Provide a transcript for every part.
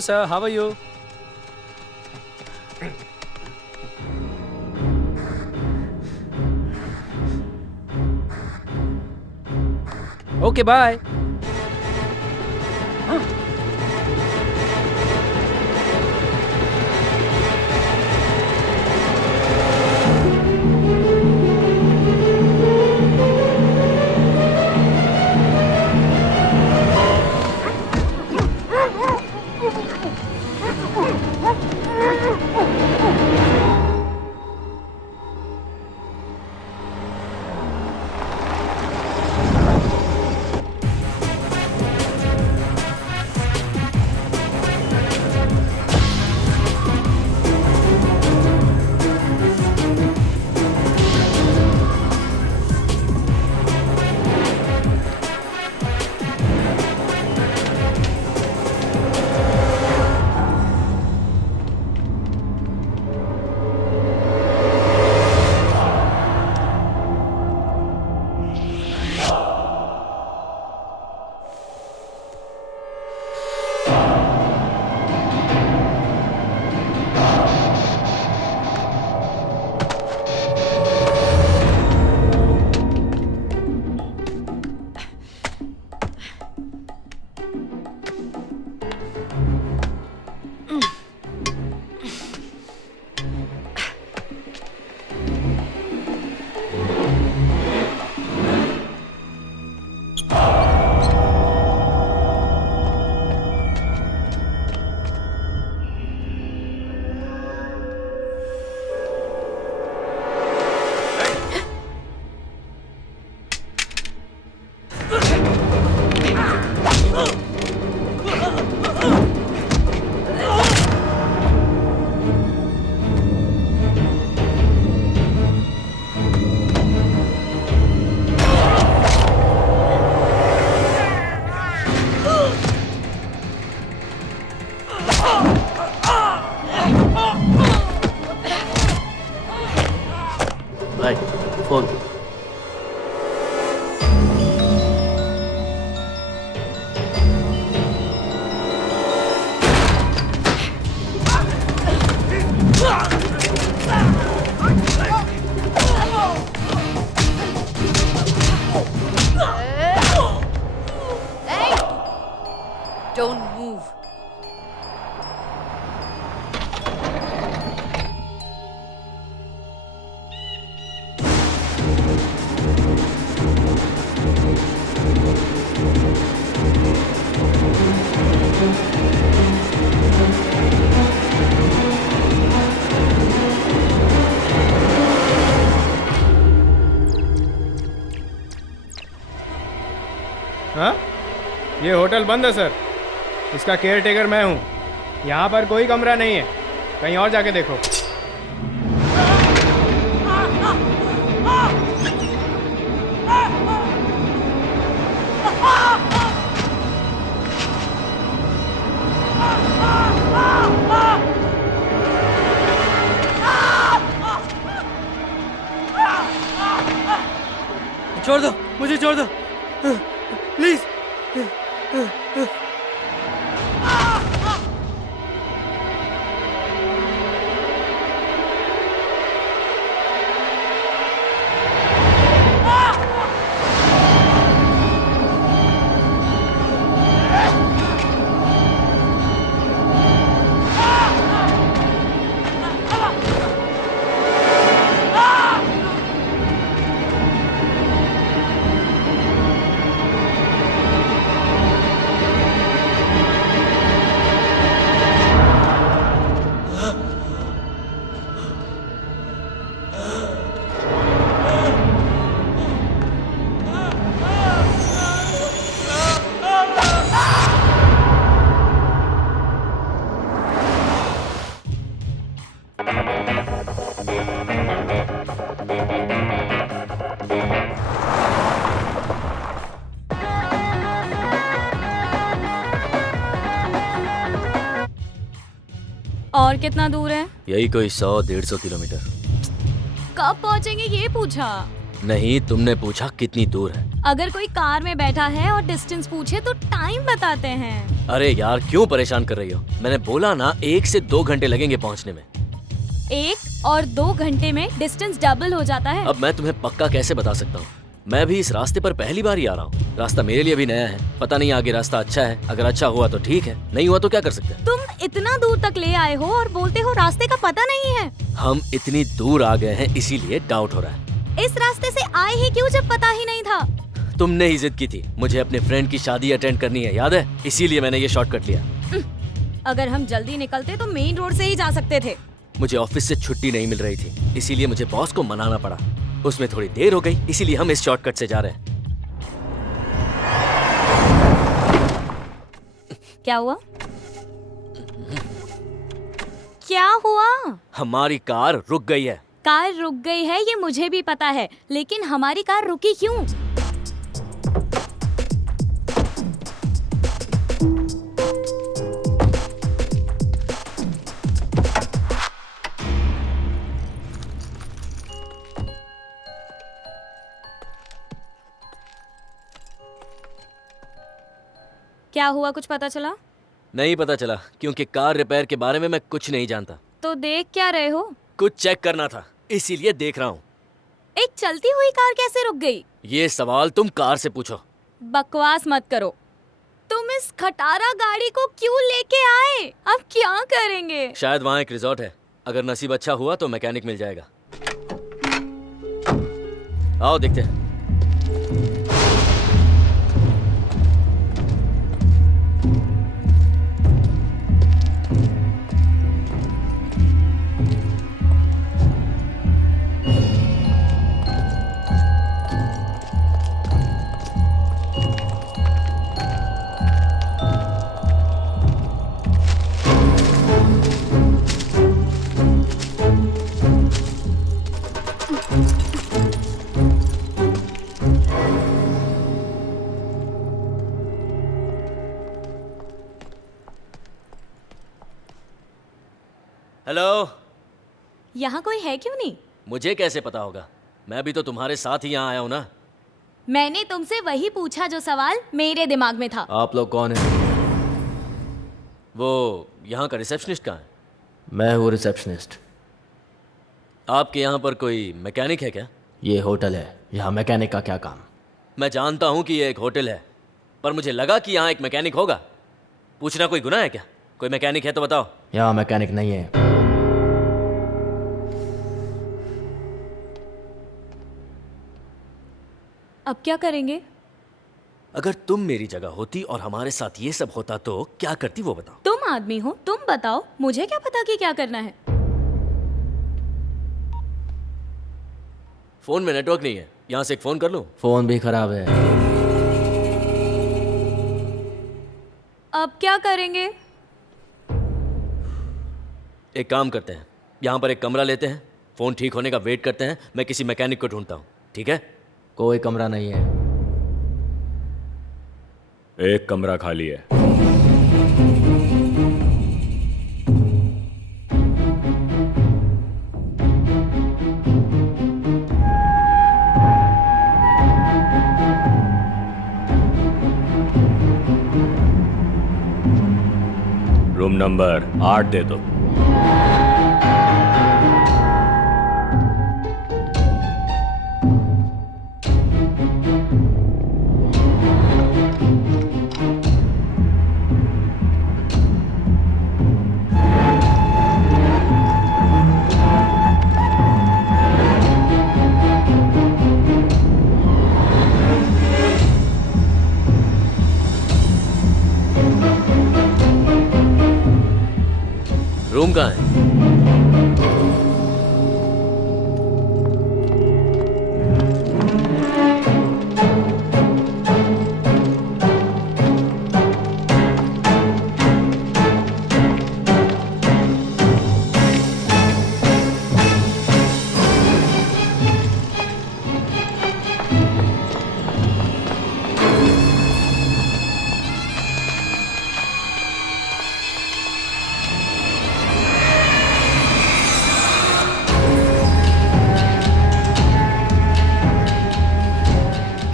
sir. How are you? Okay, bye. भाई phone. Hey! Don't move. हाँ? ये hotel बंद है सर। इसका केयर टेकर मैं हूँ। यहाँ पर कोई कमरा नहीं है, कहीं और जाके देखो। छोड़ दो, मुझे छोड़ दो प्लीज। और कितना दूर है? यही कोई 100-150 किलोमीटर। कब पहुंचेंगे ये पूछा। नहीं, तुमने पूछा कितनी दूर है। अगर कोई कार में बैठा है और डिस्टेंस पूछे तो टाइम बताते हैं। अरे यार क्यों परेशान कर रही हो? मैंने बोला ना 1 से 2 घंटे लगेंगे पहुंचने में। 1 और 2 घंटे में डिस्टेंस डबल हो जाता है। अब मैं तुम्हें पक्का कैसे बता सकता हूँ? मैं भी इस रास्ते पर पहली बार ही आ रहा हूँ। रास्ता मेरे लिए भी नया है, पता नहीं आगे रास्ता अच्छा है। अगर अच्छा हुआ तो ठीक है, नहीं हुआ तो क्या कर सकते हैं? तुम इतना दूर तक ले आए हो और बोलते हो रास्ते का पता नहीं है। हम इतनी दूर आ गए हैं इसीलिए डाउट हो रहा है। इस रास्ते से आए ही क्यों जब पता ही नहीं था? तुमने ही जिद की थी, मुझे अपने फ्रेंड की शादी अटेंड करनी है, याद है? इसीलिए मैंने ये शॉर्टकट लिया। अगर हम जल्दी निकलते तो मेन रोड से ही जा सकते थे। मुझे ऑफिस से छुट्टी नहीं मिल रही थी, इसीलिए मुझे बॉस को मनाना पड़ा। उसमें थोड़ी देर हो गई, इसीलिए हम इस शॉर्टकट से जा रहे हैं। क्या हुआ? क्या हुआ? हमारी कार रुक गई है। कार रुक गई है ये मुझे भी पता है, लेकिन हमारी कार रुकी क्यों? क्या हुआ, कुछ पता चला? नहीं पता चला, क्योंकि कार रिपेयर के बारे में मैं कुछ नहीं जानता। तो देख क्या रहे हो? कुछ चेक करना था, इसीलिए देख रहा हूँ। एक चलती हुई कार कैसे रुक गई? ये सवाल तुम कार से पूछो। बकवास मत करो। तुम इस खटारा गाड़ी को क्यों लेके आए? अब क्या करेंगे? शायद वहाँ एक रिजॉर्ट है, अगर नसीब अच्छा हुआ तो मैकेनिक मिल जाएगा। आओ देखते हैं। हेलो। यहाँ कोई है क्यों नहीं? मुझे कैसे पता होगा? मैं भी तो तुम्हारे साथ ही यहाँ आया हूँ ना। मैंने तुमसे वही पूछा जो सवाल मेरे दिमाग में था। आप लोग कौन हैं? वो यहाँ का रिसेप्शनिस्ट कहाँ है? मैं हूँ रिसेप्शनिस्ट। आपके यहाँ पर कोई मैकेनिक है क्या? ये होटल है, यहाँ मैकेनिक का क्या काम? मैं जानता हूँ कि ये एक होटल है, पर मुझे लगा कि यहाँ एक मैकेनिक होगा। पूछना कोई गुनाह है क्या? कोई मैकेनिक है तो बताओ। यहाँ मैकेनिक नहीं है। अब क्या करेंगे? अगर तुम मेरी जगह होती और हमारे साथ ये सब होता तो क्या करती वो बताओ। तुम आदमी हो, तुम बताओ। मुझे क्या पता कि क्या करना है? फोन में नेटवर्क नहीं है, यहाँ से एक फोन कर लूं? फोन भी खराब है। अब क्या करेंगे? एक काम करते हैं, यहाँ पर एक कमरा लेते हैं, फोन ठीक होने का वेट करते हैं। मैं किसी मैकेनिक को ढूंढता हूँ, ठीक है? कोई कमरा नहीं है। एक कमरा खाली है। रूम नंबर 8 दे दो। रूम कहाँ है?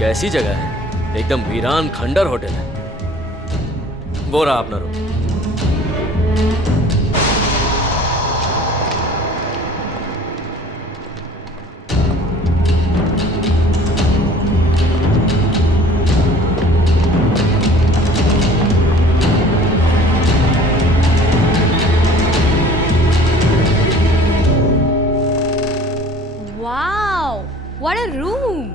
कैसी जगह है, एकदम वीरान खंडर होटल है। वो रहा अपना room. Wow, what a room!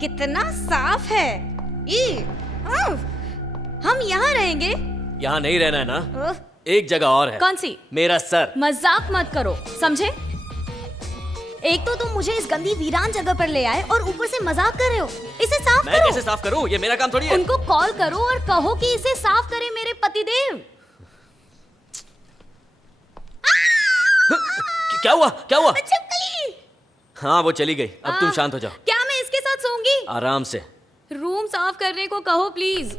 कितना साफ है। हम यहाँ रहेंगे। यहाँ नहीं रहना है ना? उह, एक जगह और है। कौन सी? मेरा सर। मजाक मत करो, समझे? एक तो तुम मुझे इस गंदी वीरान जगह पर ले आए और ऊपर से मजाक कर रहे हो। इसे साफ मैं करो। कैसे साफ करूँ? ये मेरा काम थोड़ी है। उनको कॉल करो और कहो कि इसे साफ करे मेरे पतिदेव। क्या हुआ? क्या हुआ? छिपकली! हाँ, वो चली गई। अब तुम शांत हो जाओ। क्या मैं इसके साथ सोऊंगी? आराम से। रूम साफ करने को कहो प्लीज।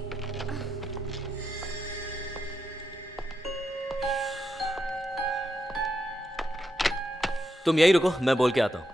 तुम यहीं रुको, मैं बोल के आता हूँ।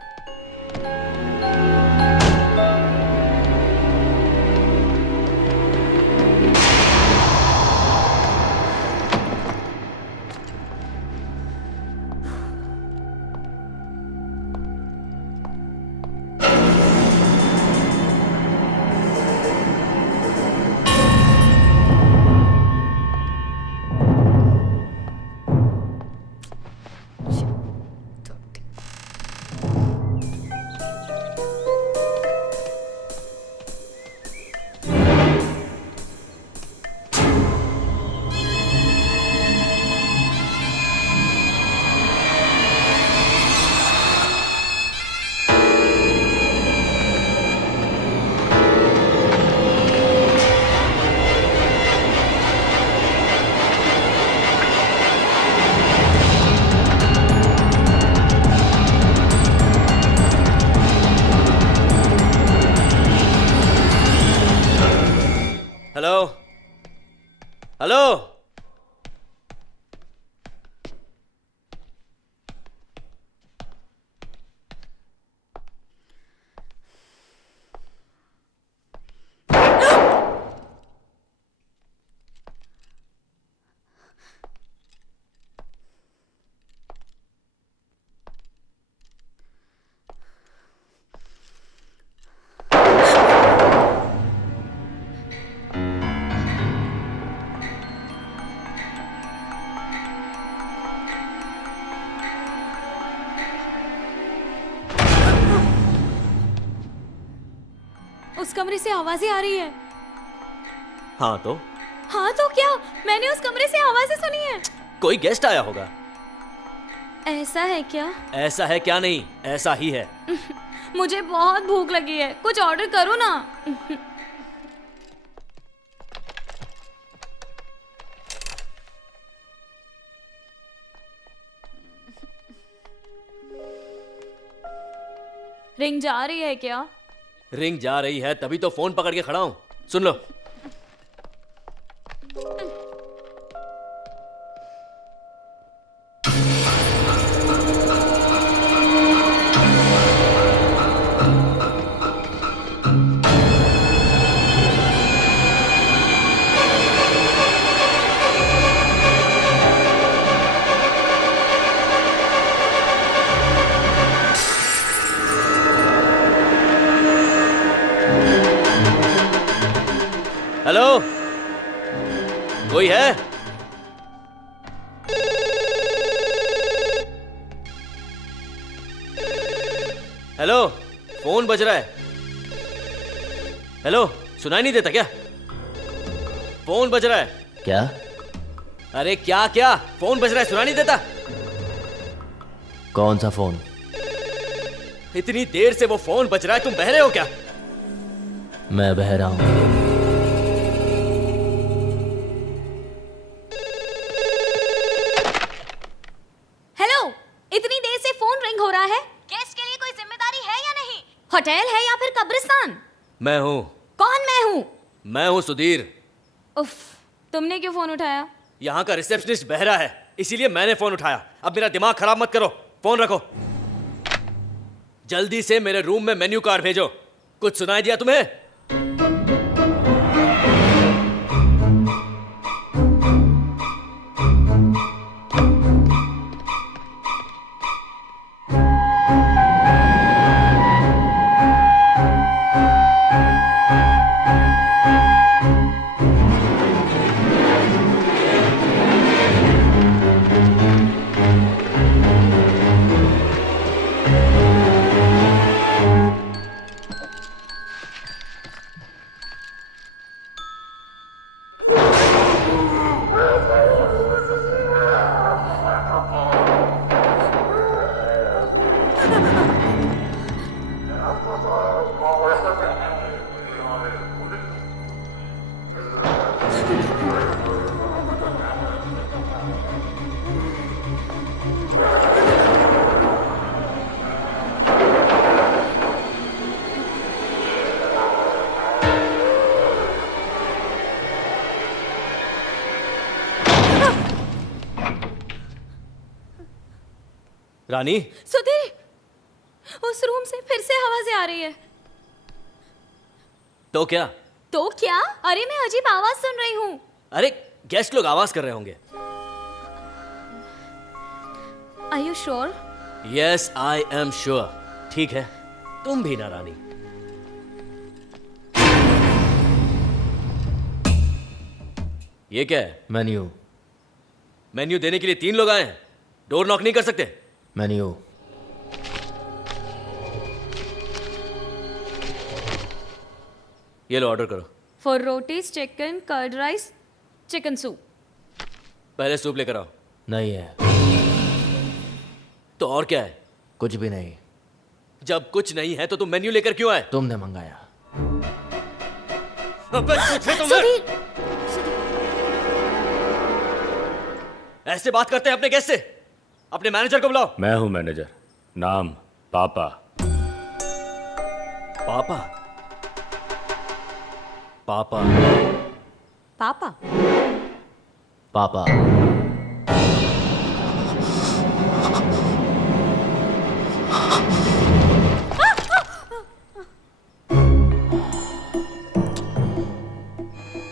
Hello hello. उस कमरे से आवाजें आ रही है। हाँ तो? हाँ तो क्या? मैंने उस कमरे से आवाजें सुनी है। कोई गेस्ट आया होगा। ऐसा है क्या? ऐसा है क्या? नहीं, ऐसा ही है। मुझे बहुत भूख लगी है, कुछ ऑर्डर करो ना। रिंग जा रही है क्या? रिंग जा रही है तभी तो फोन पकड़ के खड़ा हूं। सुन लो। हेलो, कोई है? हेलो, फोन बज रहा है। हेलो, सुनाई नहीं देता क्या? फोन बज रहा है। क्या? अरे क्या क्या? फोन बज रहा है, सुनाई नहीं देता? कौन सा फोन? इतनी देर से वो फोन बज रहा है, तुम बहरे हो क्या? मैं बह रहा हूं। हेलो, इतनी देर से फोन रिंग हो रहा है। गेस्ट के लिए कोई जिम्मेदारी है या नहीं? होटल है या फिर कब्रिस्तान? मैं हूं। कौन मैं हूँ? मैं हूं सुधीर। उफ, तुमने क्यों फोन उठाया? यहाँ का रिसेप्शनिस्ट बहरा है, इसीलिए मैंने फोन उठाया। अब मेरा दिमाग खराब मत करो, फोन रखो। जल्दी से मेरे रूम में मेन्यू कार्ड भेजो। कुछ सुनाई दिया तुम्हें? रानी, सुधीर, उस रूम से फिर से आवाजें आ रही है। तो क्या? तो क्या? अरे मैं अजीब आवाज सुन रही हूँ। अरे गेस्ट लोग आवाज कर रहे होंगे। Are you sure? Yes I am sure. ठीक है, तुम भी ना रानी। ये क्या है? मेन्यू। मेन्यू देने के लिए 3 लोग आए हैं। डोर नॉक नहीं कर सकते? मेन्यू। ये लो, ऑर्डर करो। For rotis, chicken, curd rice, chicken soup. पहले सूप लेकर आओ। नहीं है। तो और क्या है? कुछ भी नहीं। जब कुछ नहीं है तो तुम मेन्यू लेकर क्यों आए? तुमने मंगाया। अबे पूछे तो मैं। सुधीर, ऐसे बात करते हैं अपने गेस्ट से? अपने मैनेजर को बुलाओ। मैं हूं मैनेजर, नाम पापा। पापा? पापा? पापा। पापा।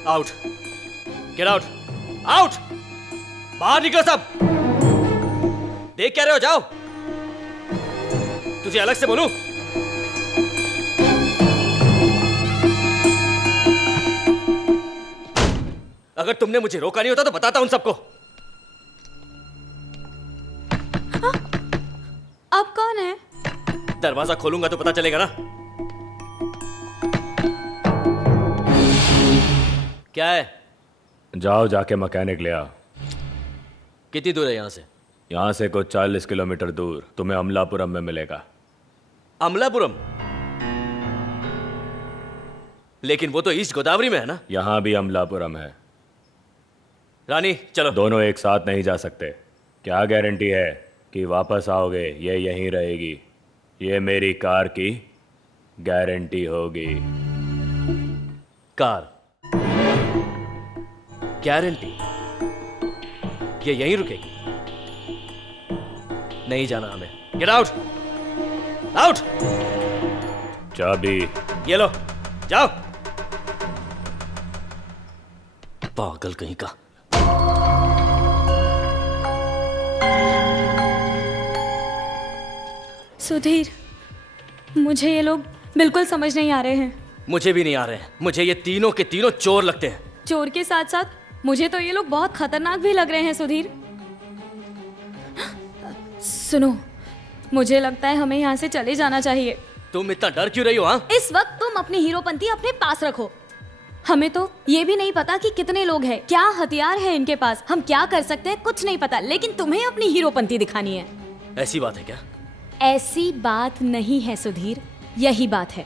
आउट, गेट आउट, आउट, बाहर निकलो सब। देख क्या रहे हो? जाओ। तुझे अलग से बोलूं? अगर तुमने मुझे रोका नहीं होता तो बताता उन सबको। अब कौन है? दरवाजा खोलूंगा तो पता चलेगा ना। क्या है? जाओ, जाके मैकेनिक ले आओ। कितनी दूर है यहां से? यहाँ से कुछ 40 किलोमीटर दूर तुम्हें अमलापुरम में मिलेगा। अमलापुरम? लेकिन वो तो ईस्ट गोदावरी में है ना। यहाँ भी अमलापुरम है। रानी चलो। दोनों एक साथ नहीं जा सकते। क्या गारंटी है कि वापस आओगे? ये यहीं रहेगी। ये मेरी कार की गारंटी होगी। Car guarantee? ये यहीं रुकेगी? नहीं जाना हमें। Get out, out. चाबी ये लो, जाओ। पागल कहीं का। सुधीर, मुझे ये लोग बिल्कुल समझ नहीं आ रहे हैं। मुझे भी नहीं आ रहे हैं। मुझे ये तीनों के तीनों चोर लगते हैं। चोर के साथ साथ मुझे तो ये लोग बहुत खतरनाक भी लग रहे हैं। सुधीर सुनो, मुझे लगता है हमें यहाँ से चले जाना चाहिए। तुम इतना डर क्यों रही हो? हाँ, इस वक्त तुम अपनी हीरोपंती अपने पास रखो। हमें तो ये भी नहीं पता कि कितने लोग हैं, क्या हथियार है इनके पास, हम क्या कर सकते हैं कुछ नहीं पता, लेकिन तुम्हें अपनी हीरोपंती दिखानी है। ऐसी बात है क्या? ऐसी बात नहीं है सुधीर, यही बात है।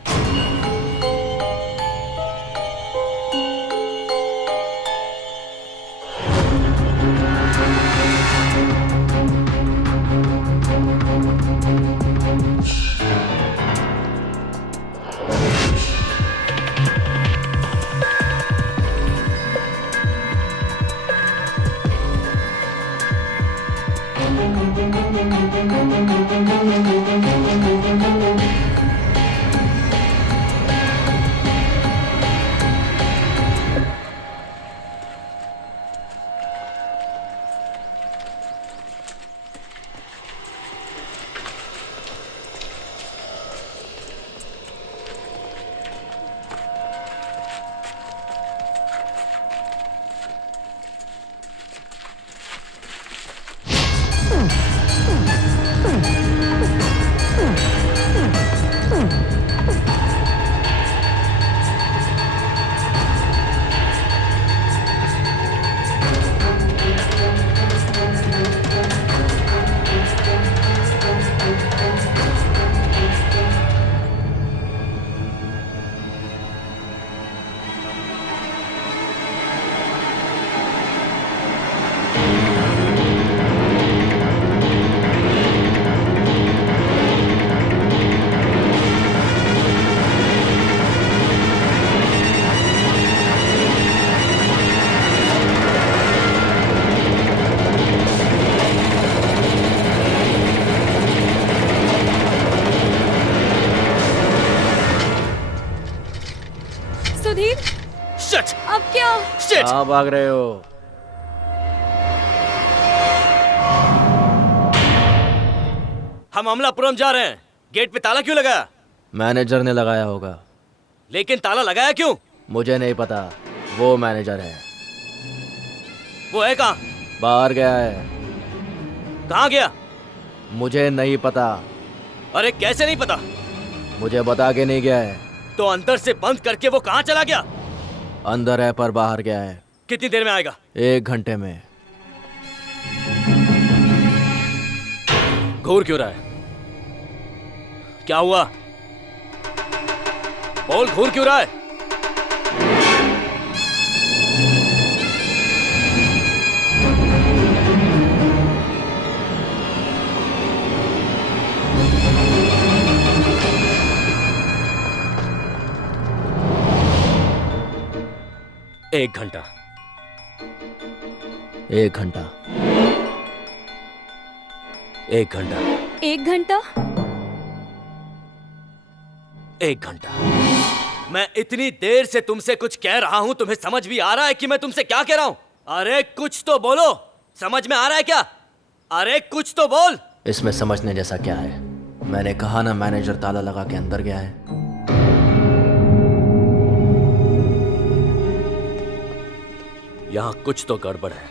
सुधीर, शिट अब क्या? शिट कहाँ भाग रहे हो? हम अमलापुरम जा रहे हैं। गेट पे ताला क्यों लगाया? मैनेजर ने लगाया होगा। लेकिन ताला लगाया क्यों? मुझे नहीं पता, वो मैनेजर है। वो है कहाँ? बाहर गया है। कहाँ गया? मुझे नहीं पता। अरे कैसे नहीं पता? मुझे बता के नहीं गया है। तो अंदर से बंद करके वो कहाँ चला गया? अंदर है पर बाहर गया है। कितनी देर में आएगा? 1 घंटे में। घूर क्यों रहा है? क्या हुआ? बोल, घूर क्यों रहा है? एक घंटा। 1 घंटा। 1 घंटा। 1 घंटा? 1 घंटा। मैं इतनी देर से तुमसे कुछ कह रहा हूं, तुम्हें समझ भी आ रहा है कि मैं तुमसे क्या कह रहा हूं? अरे कुछ तो बोलो, समझ में आ रहा है क्या? अरे कुछ तो बोल। इसमें समझने जैसा क्या है? मैंने कहा ना, मैनेजर ताला लगा के अंदर गया है। यहां कुछ तो गड़बड़ है।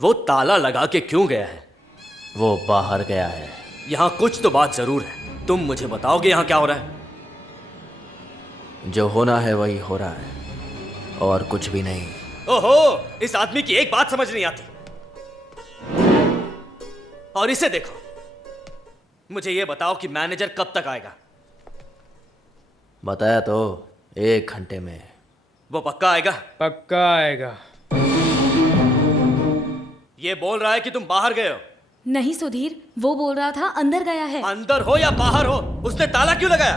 वो ताला लगा के क्यों गया है? वो बाहर गया है। यहां कुछ तो बात जरूर है। तुम मुझे बताओगे यहां क्या हो रहा है? जो होना है वही हो रहा है, और कुछ भी नहीं। ओहो, इस आदमी की एक बात समझ नहीं आती। और इसे देखो। मुझे यह बताओ कि मैनेजर कब तक आएगा? बताया तो, 1 घंटे में। वो पक्का आएगा? पक्का आएगा। ये बोल रहा है कि तुम बाहर गए हो। नहीं सुधीर, वो बोल रहा था अंदर गया है। अंदर हो या बाहर हो, उसने ताला क्यों लगाया?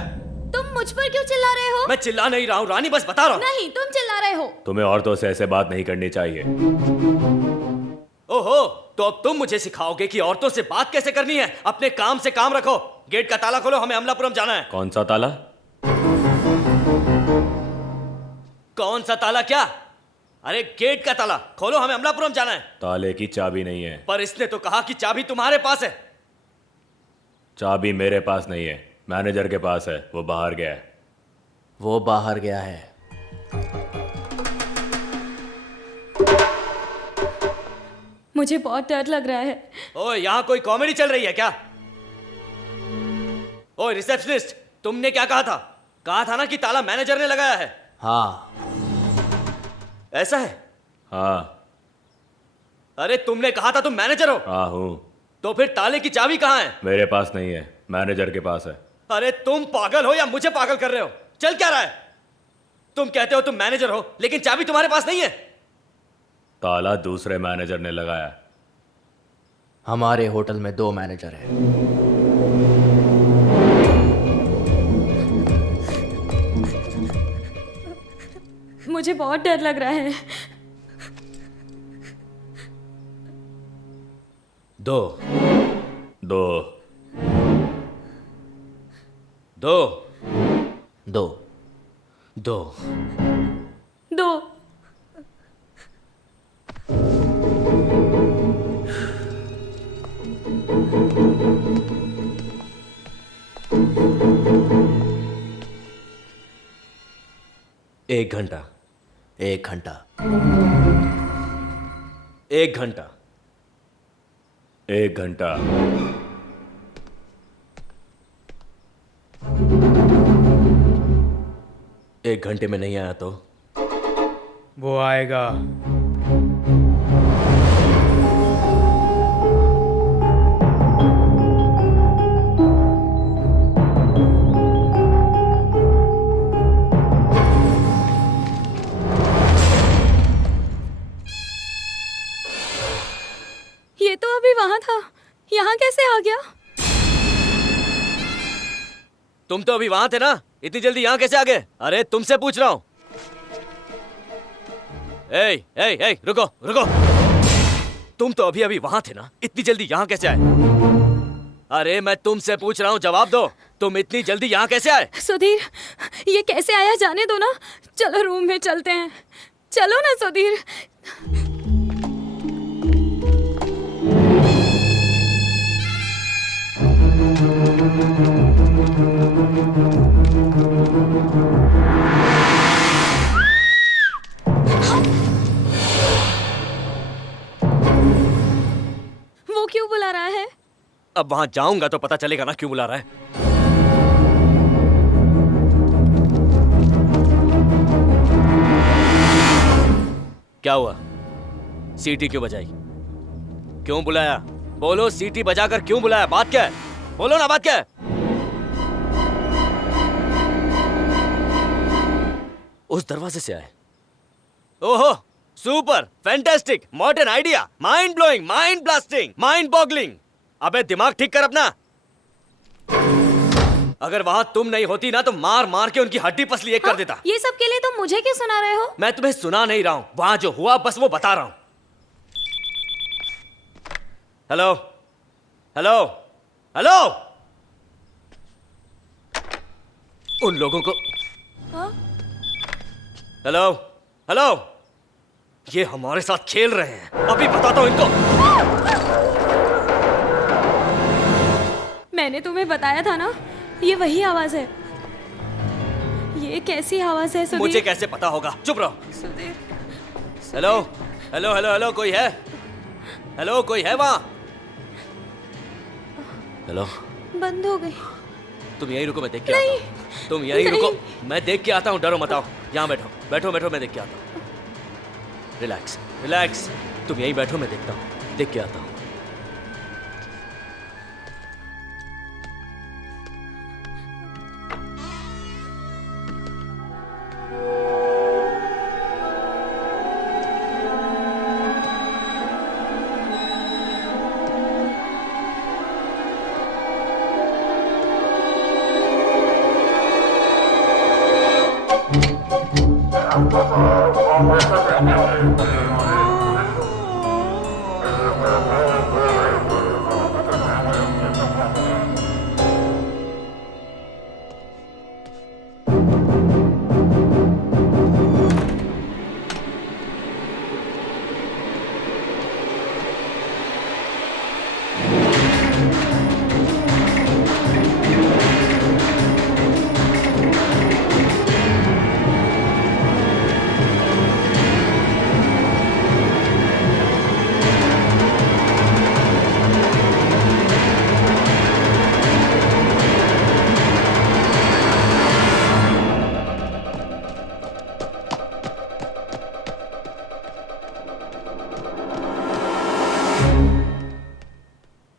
तुम मुझ पर क्यों चिल्ला रहे हो? मैं चिल्ला नहीं रहा हूं रानी, बस बता रहा हूं। नहीं, तुम चिल्ला रहे हो। तुम्हें औरतों से ऐसे बात नहीं करनी चाहिए। ओहो, तो अब तुम मुझे सिखाओगे कि औरतों से बात कैसे करनी है? अपने काम से काम रखो। गेट का ताला खोलो, हमें अमलापुरम जाना है। कौन सा ताला? कौन सा ताला क्या? अरे गेट का ताला खोलो, हमें अमलापुरम जाना है। ताले की चाबी नहीं है। पर इसने तो कहा कि चाबी तुम्हारे पास है। चाबी मेरे पास नहीं है, मैनेजर के पास है। वो बाहर गया है। वो बाहर गया है। मुझे बहुत डर लग रहा है। ओए, यहां कोई कॉमेडी चल रही है क्या? ओए रिसेप्शनिस्ट, तुमने क्या कहा था? कहा था ना कि ताला मैनेजर ने लगाया है। हाँ। ऐसा है? हाँ। अरे तुमने कहा था तुम मैनेजर हो। हाँ हूँ। तो फिर ताले की चाबी कहाँ है? मेरे पास नहीं है, मैनेजर के पास है। अरे तुम पागल हो या मुझे पागल कर रहे हो? चल क्या रहा है? तुम कहते हो तुम मैनेजर हो, लेकिन चाबी तुम्हारे पास नहीं है। ताला दूसरे मैनेजर ने लगाया। हमारे होटल में 2 मैनेजर हैं। मुझे बहुत डर लग रहा है। 2 2 2 2 2 2 1 घंटा। 1 घंटा। 1 घंटा। 1 घंटा। 1 घंटे में नहीं आया तो? वो आएगा। ये तो अभी वहां था, यहाँ कैसे आ गया? तुम तो अभी वहां थे ना, इतनी जल्दी यहां कैसे आ गए? अरे तुमसे पूछ रहा हूं। ए, रुको रुको। तुम तो अभी अभी वहां थे ना, इतनी जल्दी यहाँ कैसे आए? अरे मैं तुमसे पूछ रहा हूँ, जवाब दो। तुम इतनी जल्दी यहाँ कैसे आए? सुधीर, ये कैसे आया जाने दो ना। चलो रूम में चलते हैं, चलो ना सुधीर। वो क्यों बुला रहा है? अब वहां जाऊंगा तो पता चलेगा ना क्यों बुला रहा है। क्या हुआ? सीटी क्यों बजाई? क्यों बुलाया? बोलो, सीटी बजाकर क्यों बुलाया? बात क्या है? बोलो ना, बात क्या है? उस दरवाजे से आए। ओहो, super, fantastic, modern idea, mind blowing, mind blasting, mind boggling. अबे दिमाग ठीक कर अपना। अगर वहां तुम नहीं होती ना तो मार मार के उनकी हड्डी पसली एक कर देता। ये सब के लिए तुम मुझे क्यों सुना रहे हो? मैं तुम्हें सुना नहीं रहा हूं, वहां जो हुआ बस वो बता रहा हूं। हेलो हेलो हेलो, उन लोगों को हेलो हेलो, ये हमारे साथ खेल रहे हैं। अभी बताता हूं इनको। मैंने तुम्हें बताया था ना, ये वही आवाज है। ये कैसी आवाज है सुधीर? मुझे कैसे पता होगा? चुप रहो। Sudhir. Hello hello hello hello, कोई है? हेलो, कोई है वहां? हेलो, बंद हो गई। तुम यहीं रुको, मैं देख के आता हूं। तुम यहीं रुको, मैं देख के आता हूं। डरो मत, आओ यहाँ बैठो बैठो बैठो, मैं देख के आता हूं। रिलैक्स रिलैक्स, तुम यहीं बैठो, मैं देखता हूं, देख के आता हूं।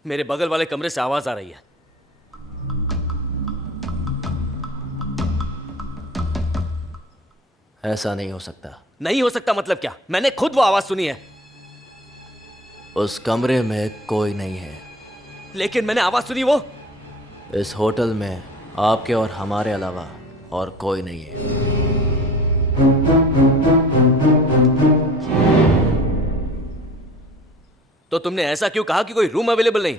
मेरे बगल वाले कमरे से आवाज आ रही है। ऐसा नहीं हो सकता। नहीं हो सकता मतलब क्या? मैंने खुद वो आवाज सुनी है। उस कमरे में कोई नहीं है। लेकिन मैंने आवाज सुनी वो। इस होटल में आपके और हमारे अलावा और कोई नहीं है। तो तुमने ऐसा क्यों कहा कि कोई रूम अवेलेबल नहीं?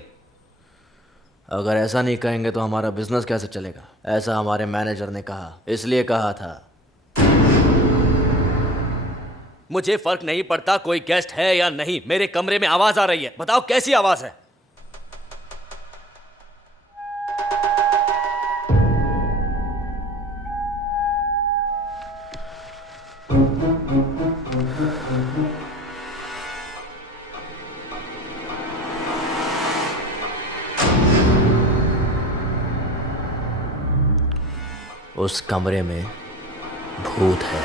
अगर ऐसा नहीं कहेंगे तो हमारा बिजनेस कैसे चलेगा? ऐसा हमारे मैनेजर ने कहा, इसलिए कहा था। मुझे फर्क नहीं पड़ता कोई गेस्ट है या नहीं, मेरे कमरे में आवाज आ रही है। बताओ कैसी आवाज है? उस कमरे में भूत है।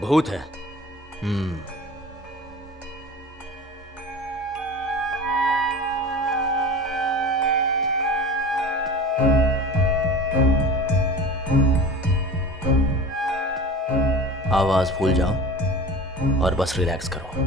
भूत है? आवाज भूल जाओ और बस रिलैक्स करो।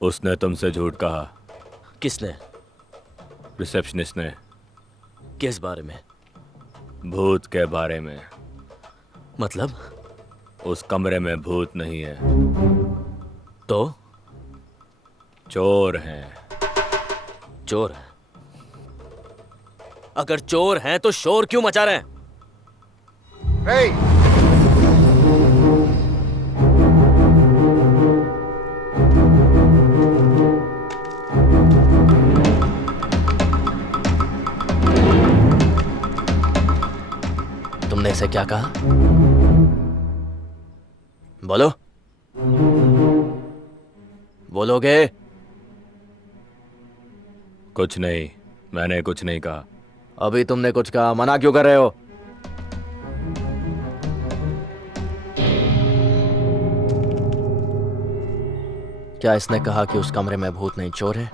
उसने तुमसे झूठ कहा। किसने? रिसेप्शनिस्ट ने। किस बारे में? भूत के बारे में। मतलब? उस कमरे में भूत नहीं है, तो चोर हैं। चोर है? अगर चोर हैं तो शोर क्यों मचा रहे हैं? तुमने इसे क्या कहा? बोलो, बोलोगे? कुछ नहीं, मैंने कुछ नहीं कहा। अभी तुमने कुछ कहा, मना क्यों कर रहे हो? क्या इसने कहा कि उस कमरे में भूत नहीं, चोर है?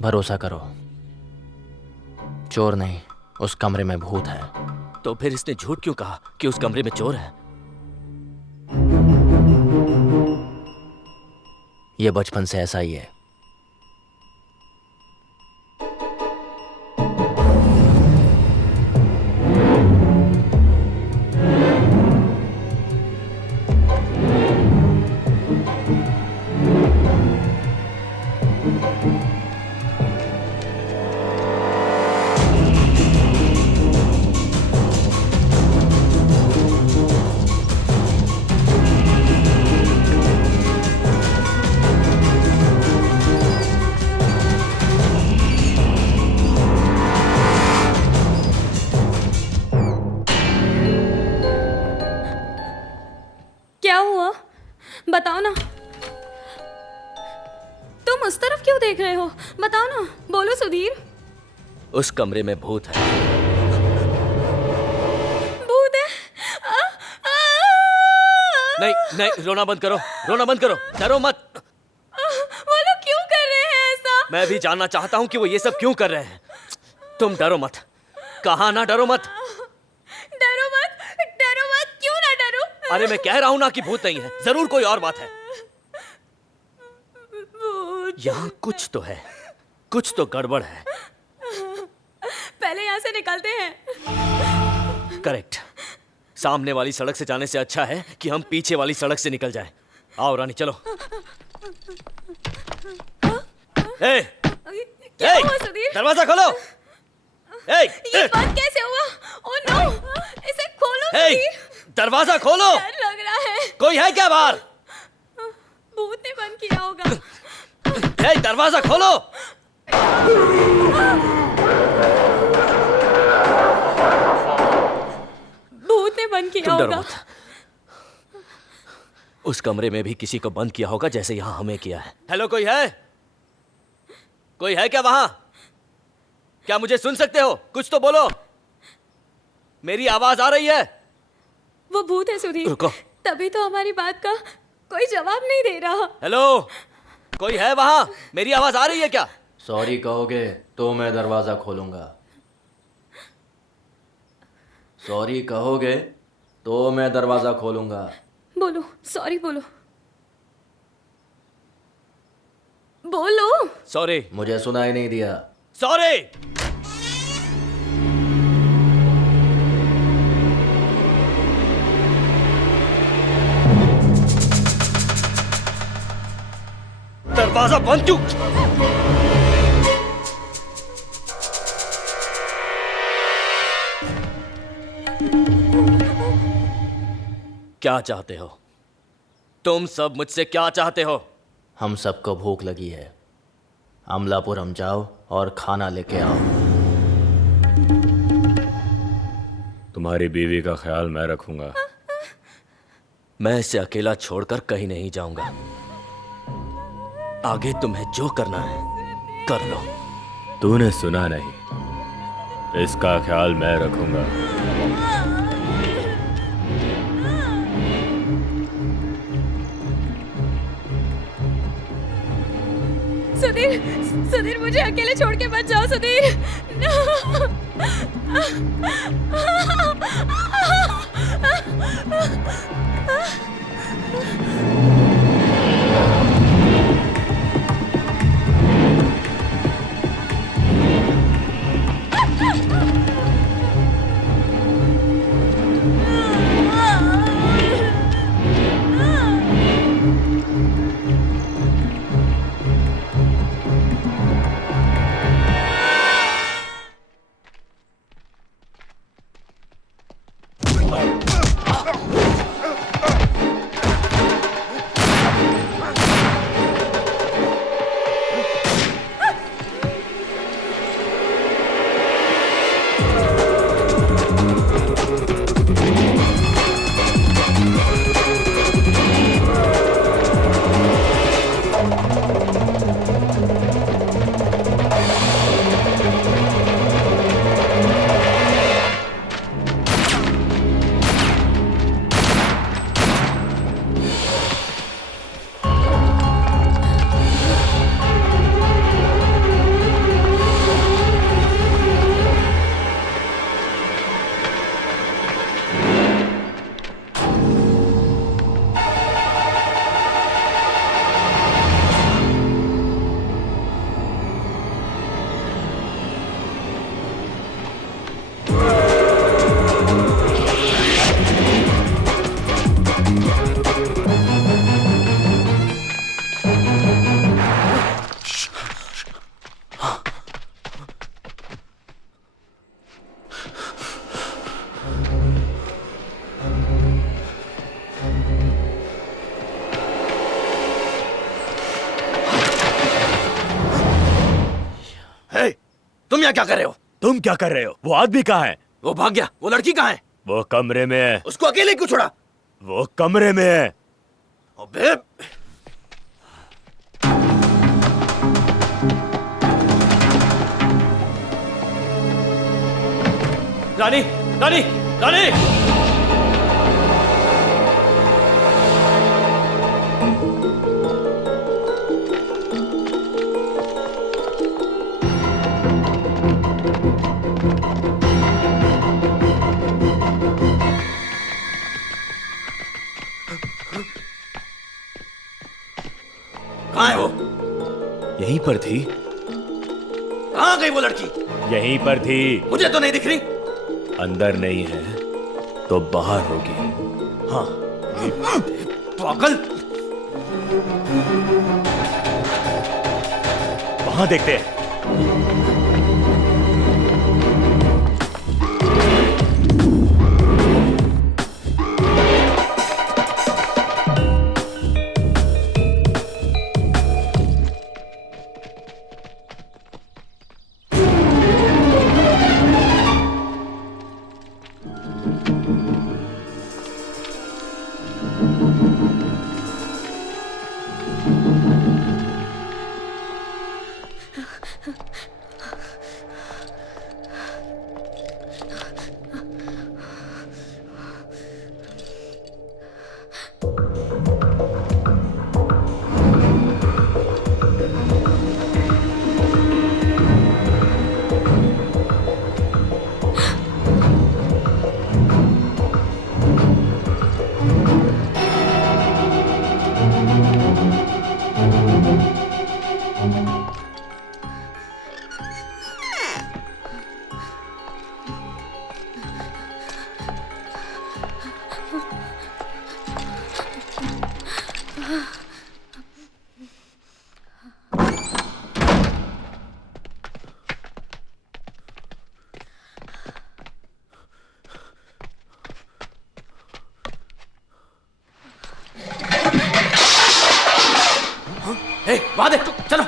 भरोसा करो, चोर नहीं, उस कमरे में भूत है। तो फिर इसने झूठ क्यों कहा कि उस कमरे में चोर है? ये बचपन से ऐसा ही है। क्या हुआ? बताओ ना। तुम उस तरफ क्यों देख रहे हो? बताओ ना, बोलो सुधीर। उस कमरे में भूत है। भूत है? नहीं नहीं, रोना बंद करो, रोना बंद करो, डरो मत। वो लोग क्यों कर रहे हैं ऐसा? मैं भी जानना चाहता हूं कि वो ये सब क्यों कर रहे हैं। तुम डरो मत, कहा ना डरो मत। डरो मत, डरो मत, क्यों ना डरो? अरे मैं कह रहा हूं ना कि भूत नहीं है, जरूर कोई और बात है। यहाँ कुछ तो है, कुछ तो गड़बड़ है। पहले यहाँ से निकलते हैं। करेक्ट। सामने वाली सड़क से जाने से अच्छा है कि हम पीछे वाली सड़क से निकल जाएं। आओ रानी, चलो। ए, क्या ए, हुआ सुधीर? दरवाजा खोलो। ये बंद कैसे हुआ? ओह नो, इसे खोलो सुधीर। दरवाजा खोलो। डर लग रहा है। कोई है क्या बाहर? भूत ने बंद किया होगा। दरवाजा खोलो। भूत ने बंद किया तुम डरो होगा। मत। उस कमरे में भी किसी को बंद किया होगा जैसे यहां हमें किया है। हेलो, कोई है? कोई है क्या वहां? क्या मुझे सुन सकते हो? कुछ तो बोलो, मेरी आवाज आ रही है। वो भूत है सुधीर। रुको। तभी तो हमारी बात का कोई जवाब नहीं दे रहा। हेलो, कोई है वहां? मेरी आवाज आ रही है क्या? सॉरी कहोगे तो मैं दरवाजा खोलूंगा। सॉरी कहोगे तो मैं दरवाजा खोलूंगा। बोलो, सॉरी बोलो। बोलो। सॉरी। मुझे सुनाई नहीं दिया। सॉरी। दरवाजा बंद क्यों? क्या चाहते हो? तुम सब मुझसे क्या चाहते हो? हम सबको भूख लगी है, अमलापुरम जाओ और खाना लेके आओ। तुम्हारी बीवी का ख्याल मैं रखूंगा। मैं इसे अकेला छोड़कर कहीं नहीं जाऊंगा। आगे तुम्हें जो करना है कर लो। तूने सुना नहीं, इसका ख्याल मैं रखूंगा। सुधीर, सुधीर मुझे अकेले छोड़ के मत जाओ सुधीर। क्या कर रहे हो? तुम क्या कर रहे हो? वो आदमी कहाँ है? वो भाग गया। वो लड़की कहाँ है? वो कमरे में है। उसको अकेले क्यों छोड़ा? वो कमरे में है। अबे रानी, रानी, रानी! कहाँ है वो? यहीं पर थी। कहाँ गई वो लड़की? यहीं पर थी। मुझे तो नहीं दिख रही। अंदर नहीं है तो बाहर होगी। हाँ, पागल! वहां देखते हैं। वहां दे, चलो।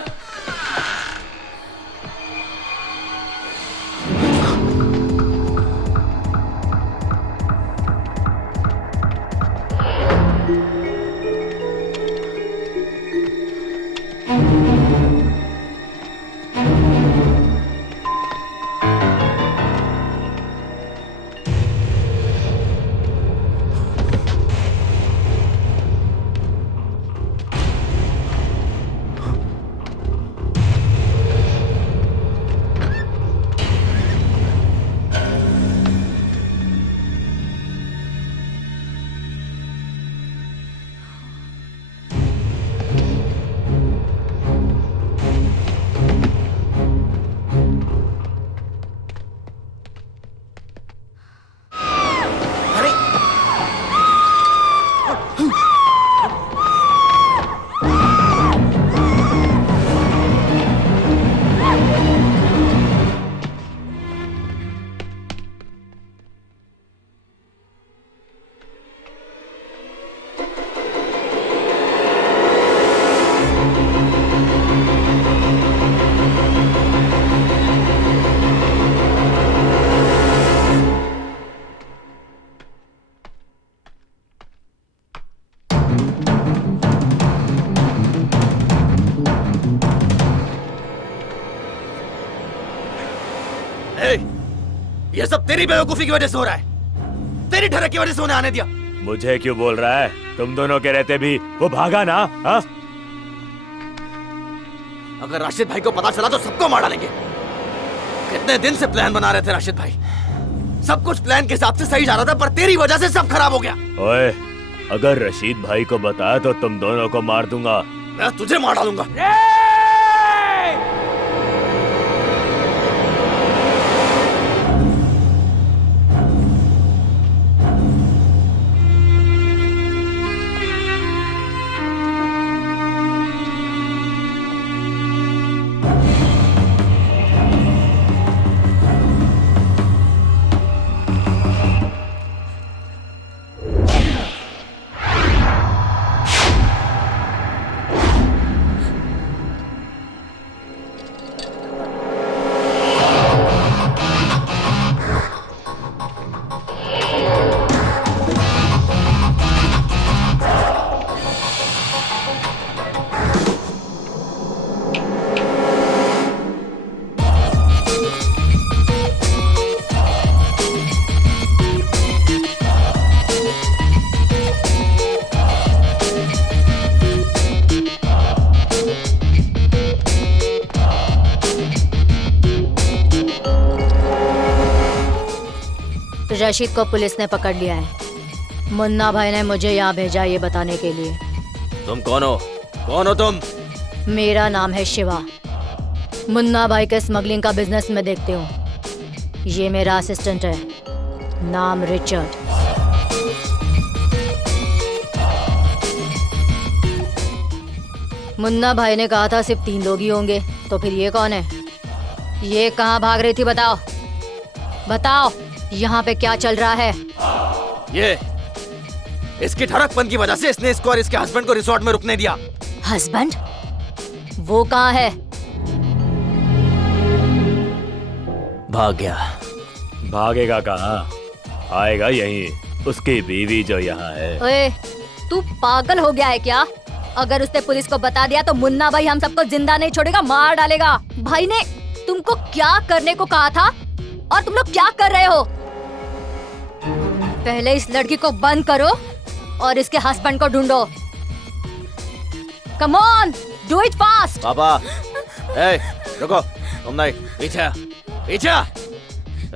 ये सब तेरी बेवकूफी की वजह से हो रहा है। तेरी ठरक की वजह से उन्हें आने दिया। मुझे क्यों बोल रहा है? तुम दोनों के रहते भी वो भागा ना। हाँ? अगर राशिद भाई को पता चला तो सबको मार डालेंगे। कितने दिन से प्लान बना रहे थे राशिद भाई। सब कुछ प्लान के हिसाब से सही जा रहा था, पर तेरी वजह से सब खराब हो गया। ओए, अगर रशीद भाई को बताया तो तुम दोनों को मार दूंगा। मैं तुझे मार डालूंगा। रशीद को पुलिस ने पकड़ लिया है। मुन्ना भाई ने मुझे यहाँ भेजा ये बताने के लिए। तुम कौन हो? कौन हो तुम? मेरा नाम है शिवा। मुन्ना भाई के स्मगलिंग का बिजनेस मैं देखती हूँ। ये मेरा असिस्टेंट है, नाम रिचर्ड। मुन्ना भाई ने कहा था सिर्फ 3 लोग ही होंगे, तो फिर ये कौन है? ये कहाँ भाग रही थी? बताओ बताओ, यहाँ पे क्या चल रहा है? ये इसकी धड़कपन की वजह से इसने इसको और इसके हस्बैंड को रिसोर्ट में रुकने दिया। हस्बैंड? वो कहाँ है? भाग गया। भागेगा कहाँ? आएगा यहीं। उसकी बीवी जो यहाँ है। ओए, तू पागल हो गया है क्या? अगर उसने पुलिस को बता दिया तो मुन्ना भाई हम सबको जिंदा नहीं छोड़ेगा, मार डालेगा। भाई ने तुमको क्या करने को कहा था और तुम लोग क्या कर रहे हो? पहले इस लड़की को बंद करो और इसके हस्बैंड को ढूंढो। Come on, do it fast. पापा, ए, रुको, तुम नहीं, पीछे पीछे।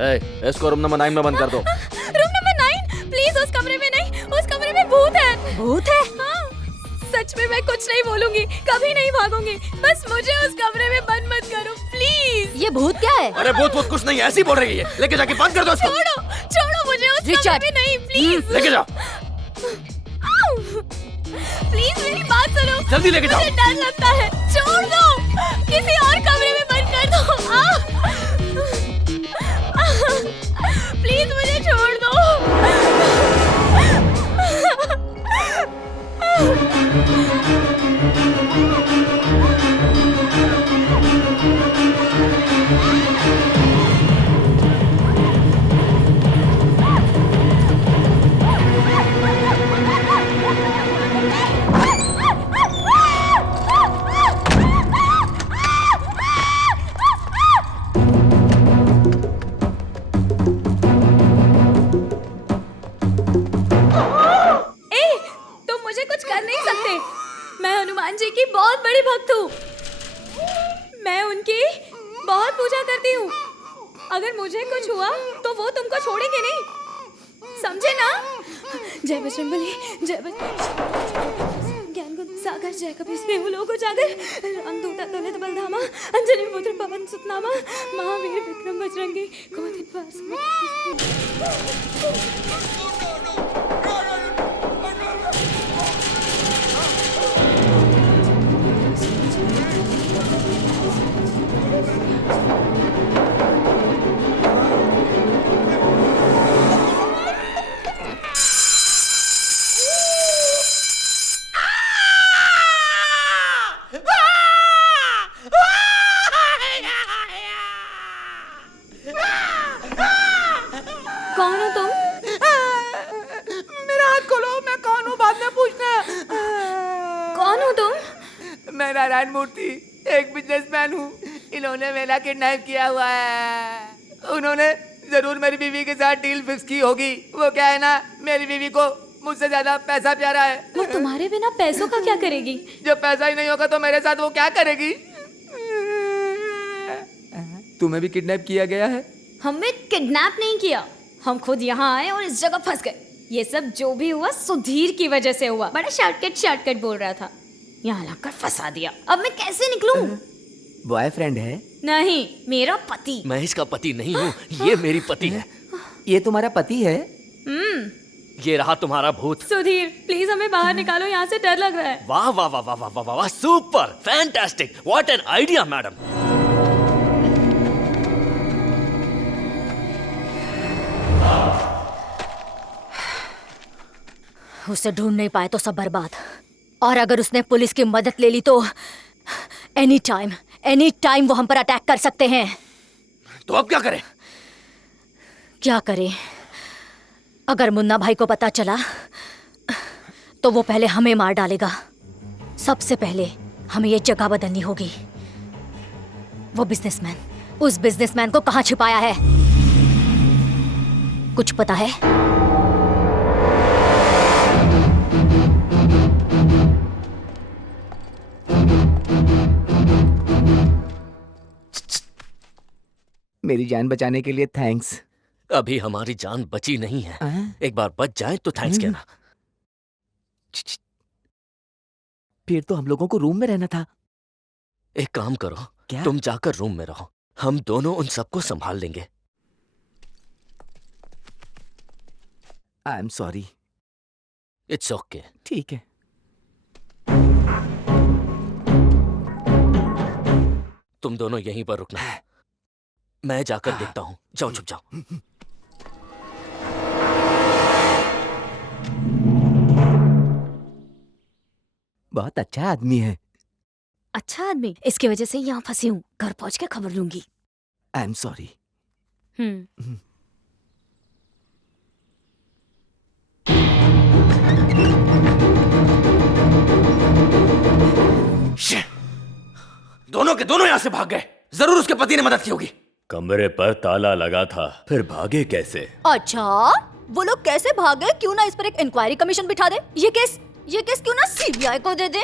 ए, इसको रूम नंबर 9 में बंद कर दो। Room number 9? प्लीज उस कमरे में नहीं, उस कमरे में भूत है। भूत है? हाँ, सच में मैं कुछ नहीं बोलूंगी, कभी नहीं भागूंगी, बस मुझे उस कमरे में बंद मत करो प्लीज। ये भूत क्या है? अरे भूत कुछ नहीं, ऐसी बोल रही है। लेके जाके बंद कर दो इसको। छोड़ो छोड़ो मुझे उस रिचर्ड। कमरे में नहीं, प्लीज लेके जाओ, प्लीज मेरी बात सुनो। जल्दी लेके जाओ। मुझे डर लगता है, छोड़ दो, किसी और कमरे में बंद कर दो। प्लीज मुझे छोड़ दो। मैं हनुमान जी की बहुत बड़ी भक्त हूँ। मैं उनकी बहुत पूजा करती हूँ। अगर मुझे कुछ हुआ तो वो तुमको छोड़ेंगे नहीं, समझे ना? जय बजरंगबली, जय ज्ञान गुण सागर, जय कपीस स्नेह लोको जागर, रामदूता तुलित बलधामा, अंजनी पुत्र पवन सुत नामा, महावीर विक्रम बजरंगी कुमति निवार नारायण मूर्ति, एक बिजनेसमैन हूँ। इन्होंने मेरा किडनैप किया हुआ है। उन्होंने जरूर मेरी बीवी के साथ डील फिक्स की होगी। वो क्या है ना, मेरी बीवी को मुझसे ज्यादा पैसा प्यारा है। वो तुम्हारे बिना पैसों का क्या करेगी? जब पैसा ही नहीं होगा तो मेरे साथ वो क्या करेगी? तुम्हें भी किडनैप किया गया है? हमें किडनैप नहीं किया, हम खुद यहाँ आए और इस जगह फंस गए। ये सब जो भी हुआ सुधीर की वजह से हुआ। बड़ा शॉर्टकट बोल रहा था, यहाँ लाकर फंसा दिया। अब मैं कैसे निकलूं? बॉयफ्रेंड है? नहीं, मेरा पति। मैं इसका पति नहीं हूँ, ये मेरी पति है। ये तुम्हारा पति है? ये रहा तुम्हारा भूत। सुधीर प्लीज हमें बाहर निकालो, यहाँ से डर लग रहा है। वाह वाह वाह वाह वाह वाह वाह, super, fantastic, what an idea madam. उसे ढूंढ नहीं पाए तो सब बर्बाद। और अगर उसने पुलिस की मदद ले ली तो एनी टाइम वो हम पर अटैक कर सकते हैं। तो अब क्या करें? क्या करें? अगर मुन्ना भाई को पता चला तो वो पहले हमें मार डालेगा। सबसे पहले हमें ये जगह बदलनी होगी। वो बिजनेसमैन, उस बिजनेसमैन को कहाँ छिपाया है? कुछ पता है? मेरी जान बचाने के लिए थैंक्स। अभी हमारी जान बची नहीं है। एक बार बच जाए तो थैंक्स कहना। फिर तो हम लोगों को रूम में रहना था। एक काम करो, क्या? तुम जाकर रूम में रहो, हम दोनों उन सबको संभाल लेंगे। I am sorry. It's okay. ठीक है। तुम दोनों यहीं पर रुकना, मैं जाकर देखता हूँ। जाओ, छुप जाओ। बहुत अच्छा आदमी है। अच्छा आदमी, इसकी वजह से यहाँ फंसी हूँ। घर पहुँच के खबर लूंगी। I am sorry. दोनों के दोनों यहाँ से भाग गए। जरूर उसके पति ने मदद की होगी। कमरे पर ताला लगा था, फिर भागे कैसे? अच्छा, वो लोग कैसे भागे? क्यों ना इस पर एक इंक्वायरी कमीशन बिठा दे। ये केस क्यों ना सीबीआई को दे दे।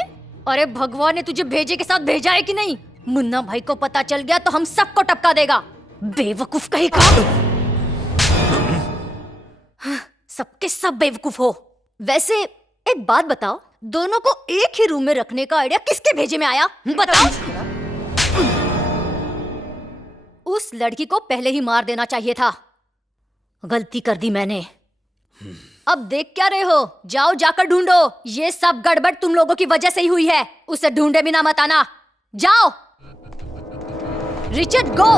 अरे भगवान ने तुझे भेजे के साथ भेजा है कि नहीं? मुन्ना भाई को पता चल गया तो हम सबको टपका देगा। बेवकूफ कहीं का। सबके सब बेवकूफ हो। वैसे एक बात बताओ, दोनों को एक ही रूम में रखने का आइडिया किसके भेजे में आया? बताओ। उस लड़की को पहले ही मार देना चाहिए था। गलती कर दी मैंने। अब देख क्या रहे हो? जाओ, जाकर ढूंढो। ये सब गड़बड़ तुम लोगों की वजह से ही हुई है। उसे ढूंढे बिना मत आना। जाओ। रिचर्ड, गो।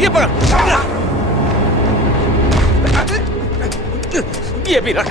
ये पकड़, ये भी रख।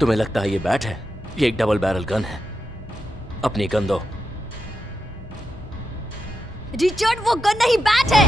तुम्हें लगता है ये बैट है? ये एक डबल बैरल गन है। अपनी गन दो। रिचर्ड, वो गन नहीं, बैट है।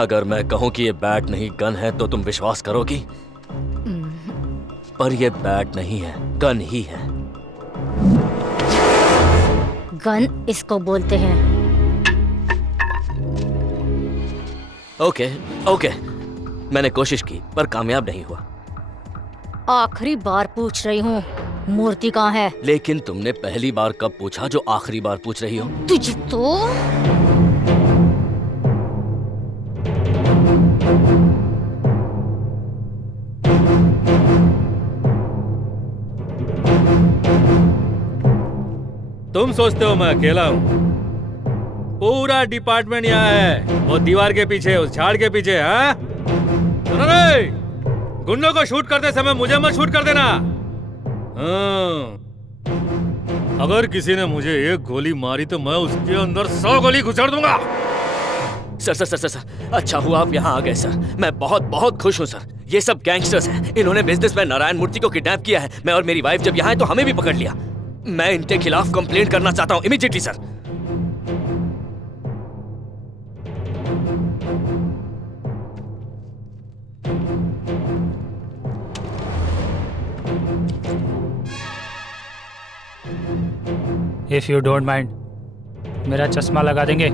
अगर मैं कहूं कि ये बैट नहीं गन है तो तुम विश्वास करोगी? पर ये बैट नहीं है, गन ही है। गन इसको बोलते हैं। ओके ओके, मैंने कोशिश की पर कामयाब नहीं हुआ। आखिरी बार पूछ रही हूँ, मूर्ति कहाँ है? लेकिन तुमने पहली बार कब पूछा जो आखिरी बार पूछ रही हो? तुझे तो तुम सोचते हो मैं अकेला हूँ? पूरा डिपार्टमेंट यहाँ है, वो दीवार के पीछे, उस झाड़ के पीछे। हाँ, सुनो रे, गुंडों को शूट करते समय मुझे मत शूट कर देना। हाँ, अगर किसी ने मुझे एक गोली मारी तो मैं उसके अंदर 100 गोली घुसड़ दूंगा। Sir sir sir sir sir, अच्छा हुआ आप यहाँ आ गए सर। मैं बहुत बहुत खुश हूँ सर। ये सब गैंगस्टर्स हैं। इन्होंने बिजनेसमैन नारायण मूर्ति को किडनैप किया है। मैं और मेरी वाइफ जब यहाँ आए तो हमें भी पकड़ लिया। मैं इनके खिलाफ कंप्लेंट करना चाहता हूँ immediately sir. If you don't mind, मेरा चश्मा लगा देंगे?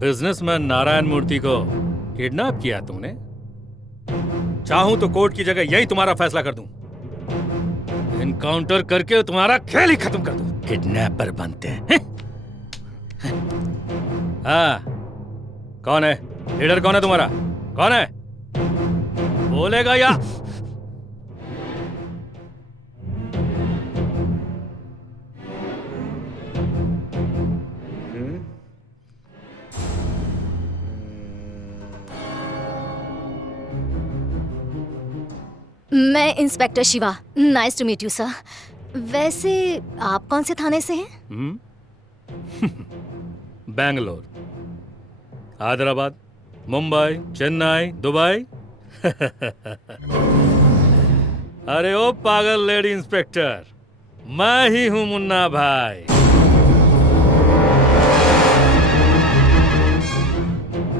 बिजनेसमैन नारायण मूर्ति को किडनैप किया तुमने? चाहूं तो कोर्ट की जगह यही तुम्हारा फैसला कर दूं। इनकाउंटर करके तुम्हारा खेल ही खत्म कर दूं। किडनैपर बनते हैं। हाँ, कौन है लीडर? कौन है तुम्हारा? कौन है? बोलेगा या मैं inspector Shiva. Nice to meet you sir. वैसे आप कौन से थाने से हैं? बैंगलोर, हैदराबाद, मुंबई, चेन्नई, दुबई। अरे ओ पागल लेडी इंस्पेक्टर, मैं ही हूं मुन्ना भाई।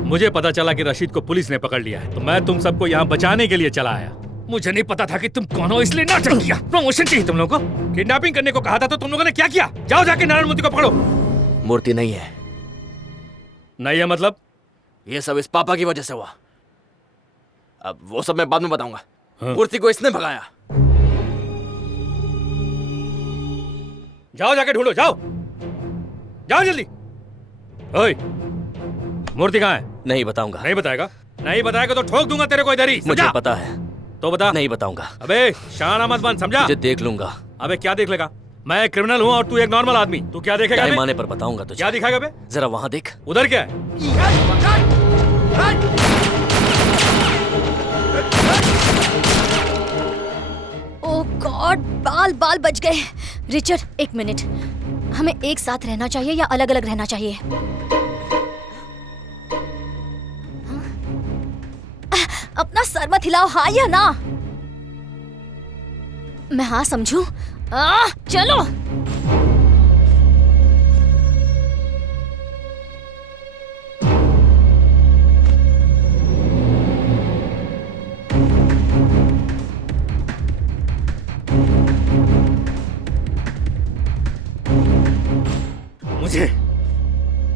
मुझे पता चला कि रशीद को पुलिस ने पकड़ लिया है, तो मैं तुम सबको यहाँ बचाने के लिए चला आया। मुझे नहीं पता था कि तुम कौन हो, इसलिए नाटक किया। प्रमोशन चाहिए तुम लोगों को। किडनैपिंग करने को कहा था तो तुम लोगों ने क्या किया? जाओ जाके नारायण मूर्ति को पकड़ो। मूर्ति नहीं है। नहीं है मतलब? ये सब इस पापा की वजह से हुआ। अब वो सब मैं बाद में बताऊंगा। हाँ। मूर्ति को इसने भगाया। जाओ जाके ढूंढो, जाओ जाओ जल्दी। ओए, मूर्ति कहाँ है? नहीं बताऊंगा। नहीं बताएगा? नहीं बताएगा तो ठोक दूंगा तेरे को इधर ही। मुझे समझा? पता है। तो बता। नहीं बताऊंगा। अबे शाना मत बन, समझा? मुझे देख लूंगा। अबे क्या देख लेगा? मैं एक क्रिमिनल हूँ और तू एक नॉर्मल आदमी। तू क्या देखेगा? टाइम आने पर बताऊंगा तुझे। क्या दिखाएगा बे? जरा वहां देख। उधर क्या है? ओह गॉड, बाल बाल बच गए। रिचर्ड एक मिनट, हमें एक साथ रहना चाहिए या अलग अलग रहना चाहिए? हाँ? अपना सर मत हिलाओ, हाँ या ना? मैं हाँ समझूं? चलो।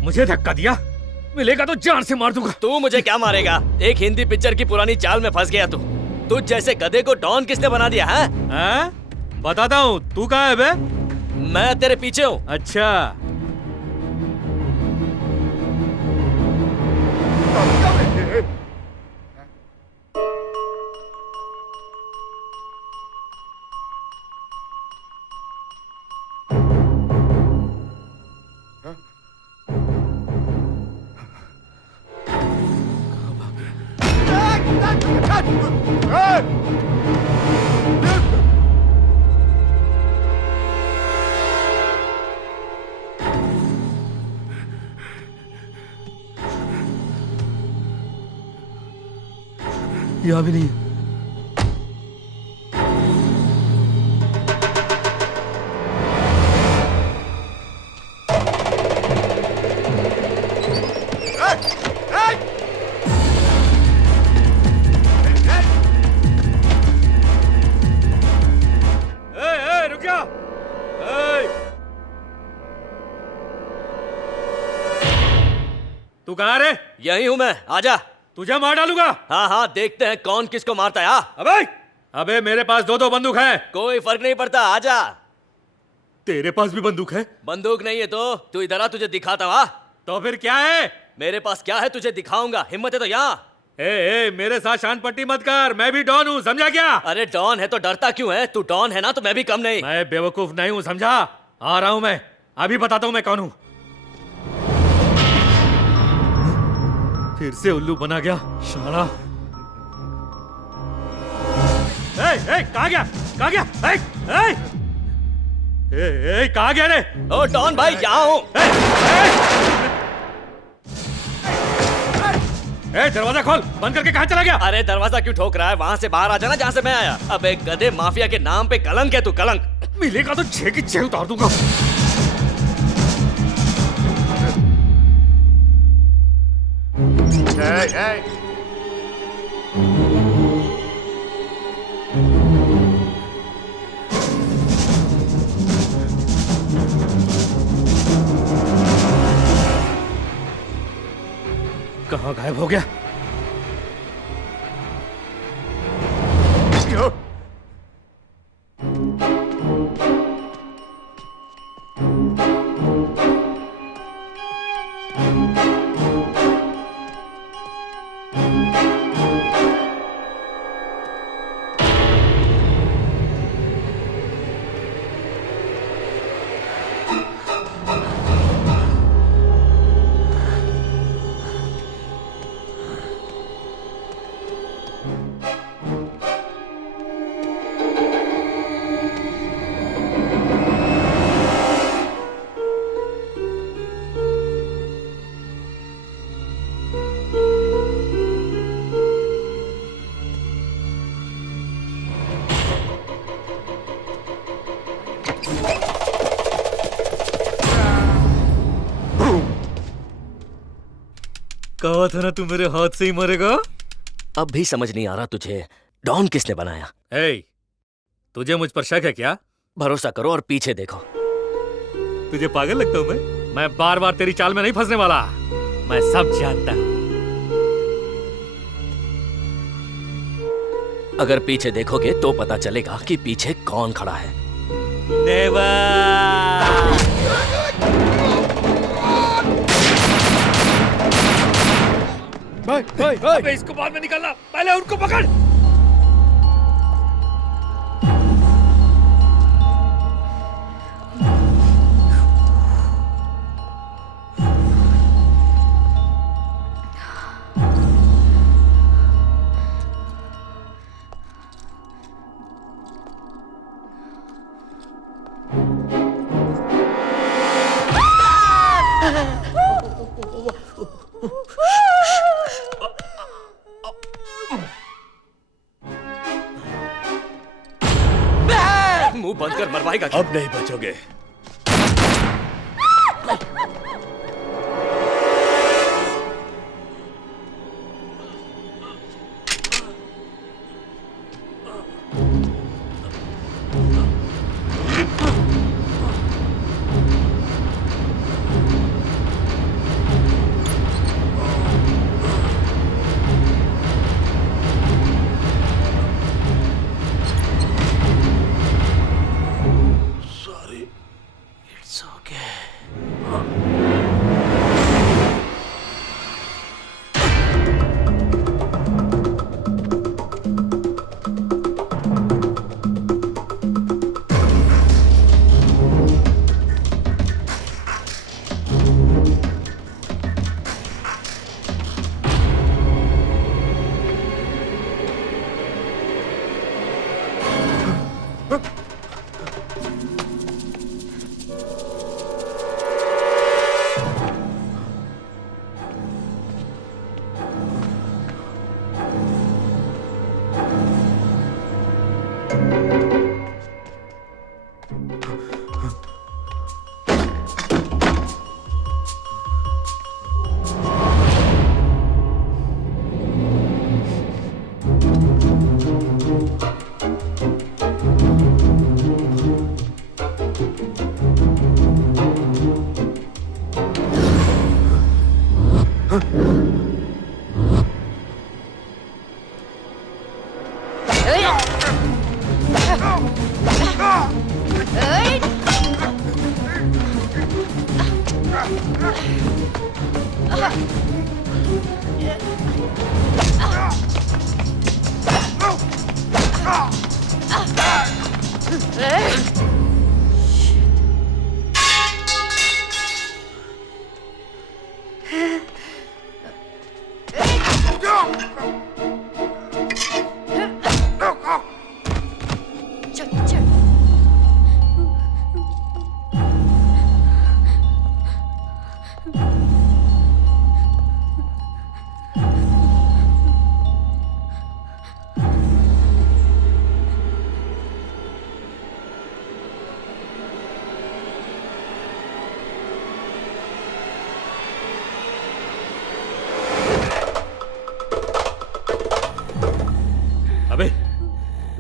मुझे धक्का दिया, मिलेगा तो जान से मार दूंगा। तू मुझे क्या मारेगा? एक हिंदी पिक्चर की पुरानी चाल में फंस गया तू। तुझ जैसे गधे को डॉन किसने बना दिया है? बताता हूँ। तू कहाँ है बे? मैं तेरे पीछे हूँ। अच्छा, यहाँ भी नहीं। रुक जा। तू कहाँ रे? यही हूँ मैं, आजा। तुझे मार डालूंगा। हाँ हाँ, देखते हैं कौन किसको मारता है। अबे मेरे पास दो बंदूक है। कोई फर्क नहीं पड़ता, आजा। तेरे पास भी बंदूक है? बंदूक नहीं है तो तू इधर आ, तुझे दिखाता हूँ। तो फिर क्या है? मेरे पास क्या है तुझे दिखाऊंगा। हिम्मत है तो यहाँ। मेरे साथ शान पट्टी मत कर, मैं भी डॉन हूँ, समझा क्या? अरे डॉन है तो डरता क्यों है? तू डॉन है ना, तो मैं भी कम नहीं। मैं बेवकूफ नहीं हूँ, समझा? आ रहा हूँ मैं, अभी बताता हूँ मैं कौन हूँ। फिर से उल्लू बना गया शाला। कहाँ गया? कहाँ गया? कहाँ गया रे? ओ डॉन भाई, यहाँ हूँ। दरवाजा खोल, बंद करके कहाँ चला गया? अरे दरवाजा क्यों ठोक रहा है? वहाँ से बाहर आ जाना जहाँ से मैं आया। अब एक गधे माफिया के नाम पे कलंक है तू, कलंक। मिलेगा तो 6 की 6 उतार दूंगा। Hey, hey! कहाँ गायब हो गया? कहा था ना तू मेरे हाथ से ही मरेगा। अब भी समझ नहीं आ रहा तुझे डॉन किसने बनाया? ए, तुझे मुझ पर शक है क्या? भरोसा करो और पीछे देखो। तुझे पागल लगता हूँ मैं बार बार तेरी चाल में नहीं फंसने वाला। मैं सब जानता हूँ। अगर पीछे देखोगे तो पता चलेगा कि पीछे कौन खड़ा है। भाई, अबे इसको बाद में निकालना, पहले उनको पकड़। मुंह बंद कर, मरवाएगा। अब नहीं बचोगे।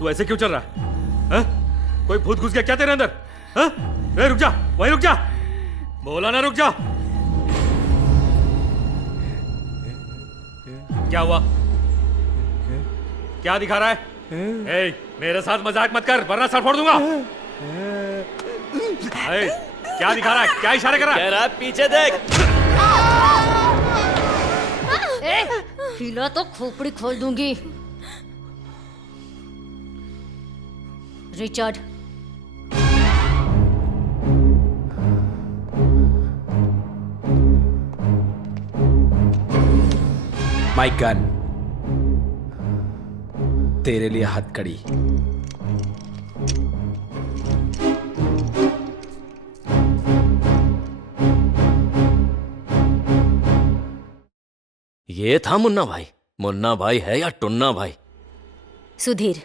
तू ऐसे क्यों चल रहा है? हाँ? कोई भूत घुस गया क्या तेरे अंदर? हाँ? ए, रुक जा, वहीं रुक जा, बोला ना रुक जा। क्या हुआ? क्या दिखा रहा है? ए, मेरे साथ मजाक मत कर वरना सर फोड़ दूंगा। ए, क्या दिखा रहा है? क्या इशारे कर रहा है? कह रहा है पीछे देख। हिला तो खोपड़ी खोल दूंगी। रिचर्ड, माय गन, तेरे लिए हथकड़ी। ये था मुन्ना भाई। मुन्ना भाई है या टुन्ना भाई? सुधीर,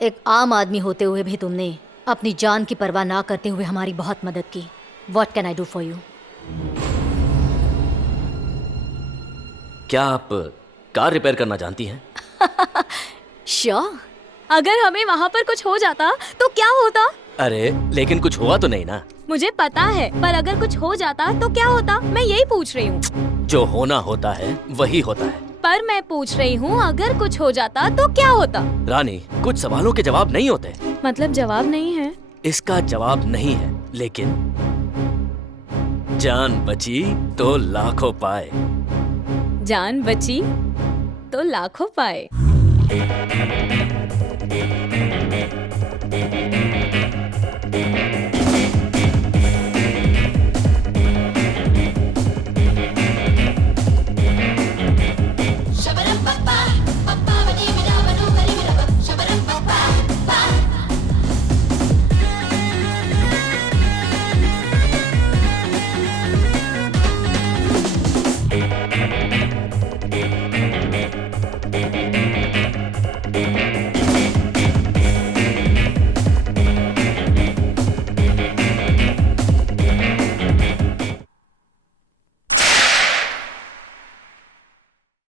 एक आम आदमी होते हुए भी तुमने अपनी जान की परवाह ना करते हुए हमारी बहुत मदद की। What can I do for you? क्या आप कार रिपेयर करना जानती हैं? श्योर। अगर हमें वहाँ पर कुछ हो जाता तो क्या होता? अरे लेकिन कुछ हुआ तो नहीं ना? मुझे पता है, पर अगर कुछ हो जाता तो क्या होता, मैं यही पूछ रही हूँ। जो होना होता है वही होता है। पर मैं पूछ रही हूँ अगर कुछ हो जाता तो क्या होता? रानी, कुछ सवालों के जवाब नहीं होते। मतलब जवाब नहीं है? इसका जवाब नहीं है, लेकिन जान बची तो लाखों पाए। जान बची तो लाखों पाए।